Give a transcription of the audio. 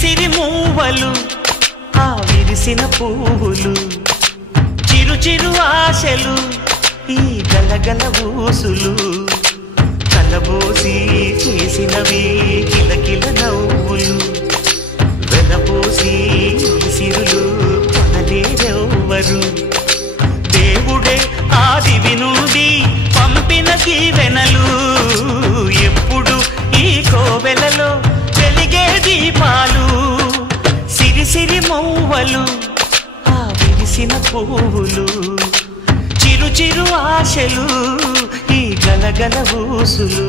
సిరి మూవలు ఆ విరిసిన పువ్వులు చిరు చిరు ఆశలు ఈ గలగల ఊసులు కలబోసి చేసినవి కిలకిల నవ్వులు వెలబోసి సిరులు కొనలేరెవ్వరు దేవుడే ఆదివి నుండి పంపిన దీవెనలు ఎప్పుడు ఈ కోవెలలో వెలిగే దీపాలు సిరి సిరి మౌవలు ఆ విరిసిన పువ్వులు చిరు చిరు ఆశలు ఈ గలగల ఊసులు